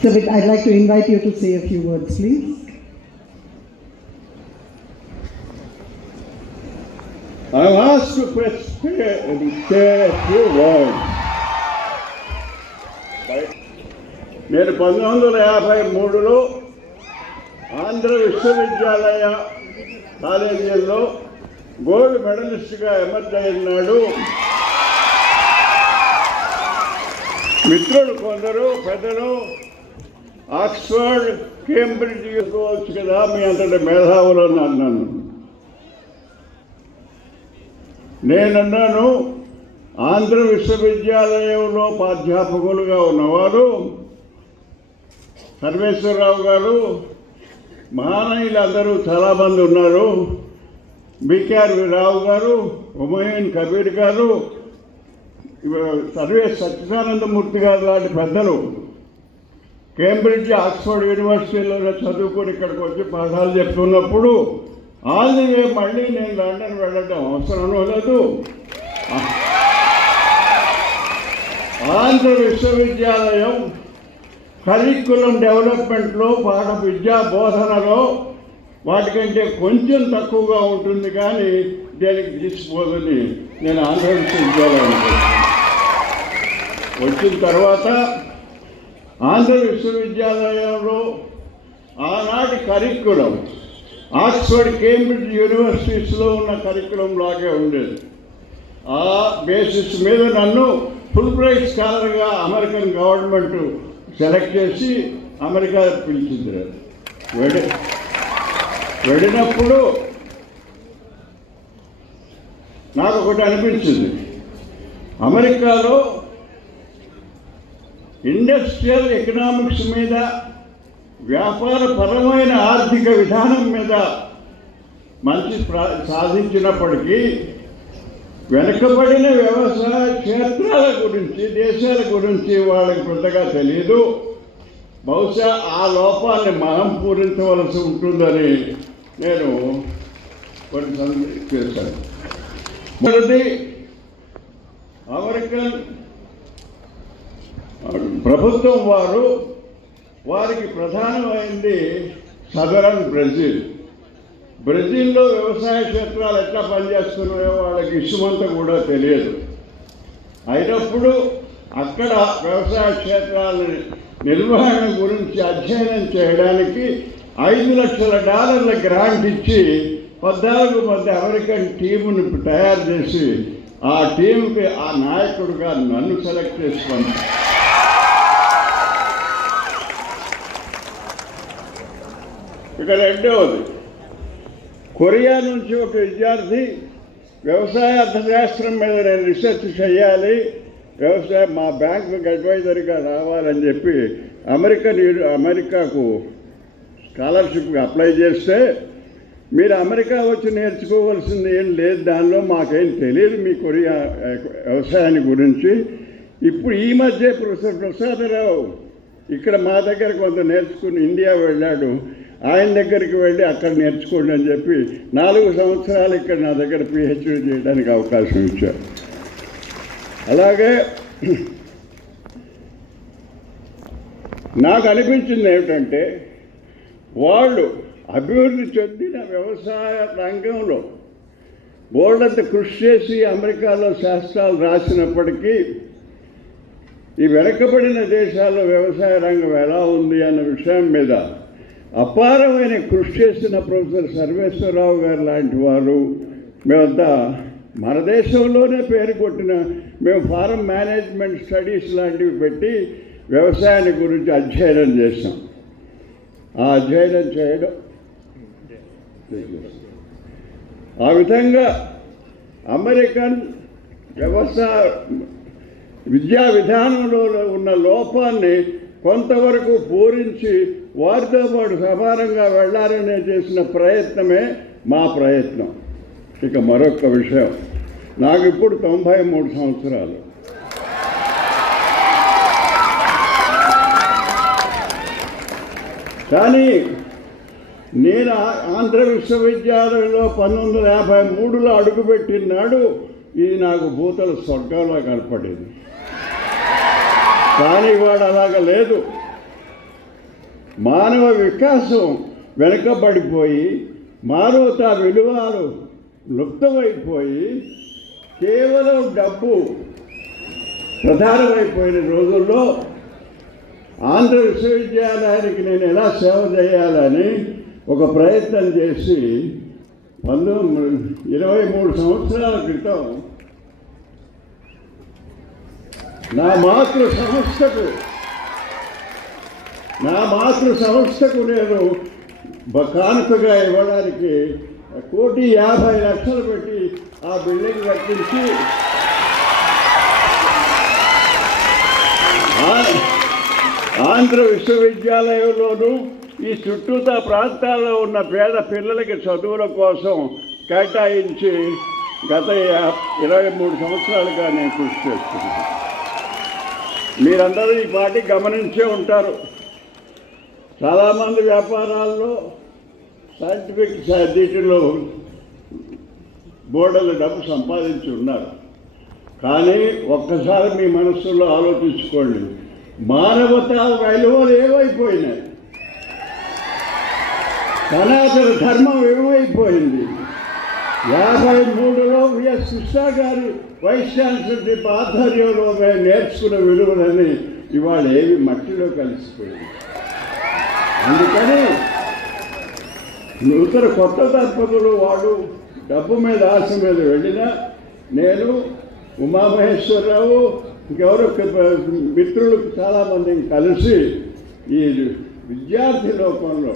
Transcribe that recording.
So I'd like to invite you to say a few words, please. I'm asked to say a few words. నేను 1953లో ఆంధ్ర విశ్వవిద్యాలయ కాలేజీలో gold మెడలిస్ట్గా emerge అయినాడు. మిత్రులు కొందరు పెద్దలు ఆక్స్ఫర్డ్ కేంబ్రిడ్జ్ తీసుకోవచ్చు కదా మీ అంతటి మేధావులు అన్నాను. నేనన్నాను ఆంధ్ర విశ్వవిద్యాలయంలో ప్రాధ్యాపకులుగా ఉన్నవారు సర్వేశ్వరరావు గారు, మహానీయులు అందరూ చాలామంది ఉన్నారు. బికేఆర్వి రావు గారు, హుమాయూన్ కబీర్ గారు, సత్యనారాయణమూర్తి గారు లాంటి పెద్దలు కేంబ్రిడ్జ్ ఆక్స్ఫర్డ్ యూనివర్సిటీలో చదువుకొని ఇక్కడికి వచ్చి పాఠాలు చెప్తున్నప్పుడు ఆల్ వే మళ్ళీ నేను లండన్ వెళ్ళడం అవసరం లేదు. ఆంధ్ర విశ్వవిద్యాలయం కరిక్యులం డెవలప్మెంట్లో విద్యా బోధనలో వాటికంటే కొంచెం తక్కువగా ఉంటుంది, కానీ దేనికి తీసిపోదని నేను ఆంధ్ర విశ్వవిద్యాలయం వచ్చిన తర్వాత ఆంధ్ర విశ్వవిద్యాలయంలో ఆనాటి కరిక్యులం ఆక్స్ఫర్డ్ కేంబ్రిడ్జ్ యూనివర్సిటీస్లో ఉన్న కరిక్యులం లాగే ఉండేది. ఆ బేసిస్ మీద నన్ను ఫుల్ బ్రైట్ స్కాలర్గా అమెరికన్ గవర్నమెంట్ సెలెక్ట్ చేసి అమెరికా పిలిచింది. వెళ్ళినప్పుడు నాకు ఒకటి అనిపించింది, అమెరికాలో ఇండస్ట్రియల్ ఎకనామిక్స్ మీద, వ్యాపారపరమైన ఆర్థిక విధానం మీద మంచి సాధించినప్పటికీ వెనుకబడిన వ్యవసాయ క్షేత్రాల గురించి, దేశాల గురించి వాళ్ళకి పెద్దగా తెలియదు. బహుశా ఆ లోపాన్ని మనం పూరించవలసి ఉంటుందని నేను కొన్ని చేశాను. మొదటి అమెరికన్ ప్రభుత్వం వారికి ప్రధానమైంది సదరన్ బ్రెజిల్. బ్రెజిల్లో వ్యవసాయ క్షేత్రాలు ఎట్లా పనిచేస్తున్నాయో వాళ్ళకి ఇసుమంతా కూడా తెలియదు. అయినప్పుడు అక్కడ వ్యవసాయ క్షేత్రాల నిర్వహణ గురించి అధ్యయనం చేయడానికి $5 లక్షల గ్రాంట్ ఇచ్చి 14 మంది అమెరికన్ టీముని తయారు చేసి ఆ టీంకి ఆ నాయకుడిగా నన్ను సెలెక్ట్ చేసుకున్నాను. ఇక రెండవది, కొరియా నుంచి ఒక విద్యార్థి వ్యవసాయ అర్థశాస్త్రం మీద నేను రీసెర్చ్ చేయాలి, మా బ్యాంకుకి అడ్వైజర్గా రావాలని చెప్పి అమెరికాకు స్కాలర్షిప్కి అప్లై చేస్తే, మీరు అమెరికా వచ్చి నేర్చుకోవాల్సింది ఏం లేదు, దానిలో మాకేం తెలియదు మీ కొరియా వ్యవసాయాన్ని గురించి. ఇప్పుడు ఈ మధ్య ప్రొఫెసర్ ప్రసాదరావు ఇక్కడ మా దగ్గర కొంత నేర్చుకుని ఇండియా వెళ్ళాడు, ఆయన దగ్గరికి వెళ్ళి అక్కడ నేర్చుకోండి అని చెప్పి 4 సంవత్సరాలు ఇక్కడ నా దగ్గర పిహెచ్డీ చేయడానికి అవకాశం ఇచ్చారు. అలాగే నాకు అనిపించింది ఏమిటంటే, వాళ్ళు అభివృద్ధి చెందిన వ్యవసాయ రంగంలో బోల్డంత కృషి చేసి అమెరికాలో శాస్త్రాలు రాసినప్పటికీ ఈ వెనకబడిన దేశాల్లో వ్యవసాయ రంగం ఎలా ఉంది అన్న విషయం మీద అపారమైన కృషి చేసిన ప్రొఫెసర్ సర్వేశ్వరరావు గారు లాంటి వారు మేమంతా మన దేశంలోనే పేరు కొట్టిన మేము ఫారం మేనేజ్మెంట్ స్టడీస్ లాంటివి పెట్టి వ్యవసాయాన్ని గురించి అధ్యయనం చేసాం. ఆ అధ్యయనం చేయడం ఆ విధంగా అమెరికన్ వ్యవసాయ విద్యా విధానంలో ఉన్న లోపాన్ని కొంతవరకు పూరించి వారితో పాటు సమానంగా వెళ్ళాలనే చేసిన ప్రయత్నమే మా ప్రయత్నం. ఇక మరొక విషయం, నాకు ఇప్పుడు 93 సంవత్సరాలు. కానీ నేను ఆంధ్ర విశ్వవిద్యాలయంలో 1953లో అడుగుపెట్టిన నాడు ఇది నాకు భూతల స్వర్గంలో కనపడింది. కానీ వాడు అలాగ లేదు. మానవ వికాసం వెనుకబడిపోయి మానవతా విలువలు లుప్తమైపోయి కేవలం డబ్బు ప్రధానమైపోయిన రోజుల్లో ఆంధ్ర విశ్వవిద్యాలయానికి నేను ఎలా సేవ చేయాలని ఒక ప్రయత్నం చేసి 23 సంవత్సరాల క్రితం నా మాతృ సంస్థకు నేను కానుకగా ఇవ్వడానికి 1,50,00,000 పెట్టి ఆ బిల్డింగ్ కట్టించి ఆంధ్ర విశ్వవిద్యాలయంలోనూ ఈ చుట్టూతా ప్రాంతాల్లో ఉన్న పేద పిల్లలకి చదువుల కోసం కేటాయించి గత 23 సంవత్సరాలుగా నేను కృషి చేస్తున్నాను. మీరందరూ ఈ పార్టీ గమనించే ఉంటారు. చాలామంది వ్యాపారాల్లో సైంటిఫిక్ వీటిలో బోర్డుల డబ్బు సంపాదించి ఉన్నారు. కానీ ఒక్కసారి మీ మనస్సులో ఆలోచించుకోండి, మానవతా విలువలు ఏమైపోయినాయి, సనాతన ధర్మం ఏమైపోయింది. 53లో విఎస్ కృష్ణ గారి వైస్ ఛాన్సలర్షిప్ ఆధ్వర్యంలో మేము నేర్చుకున్న విలువలని ఇవాళ ఏవి మట్టిలో కలిసిపోయింది. అందుకని నూతన కొత్త దంపతులు వాడు డబ్బు మీద ఆశ మీద వెళ్ళినా నేను ఉమామహేశ్వరరావు ఇంకెవరో మిత్రులు చాలామందిని కలిసి ఈ విద్యార్థి లోకంలో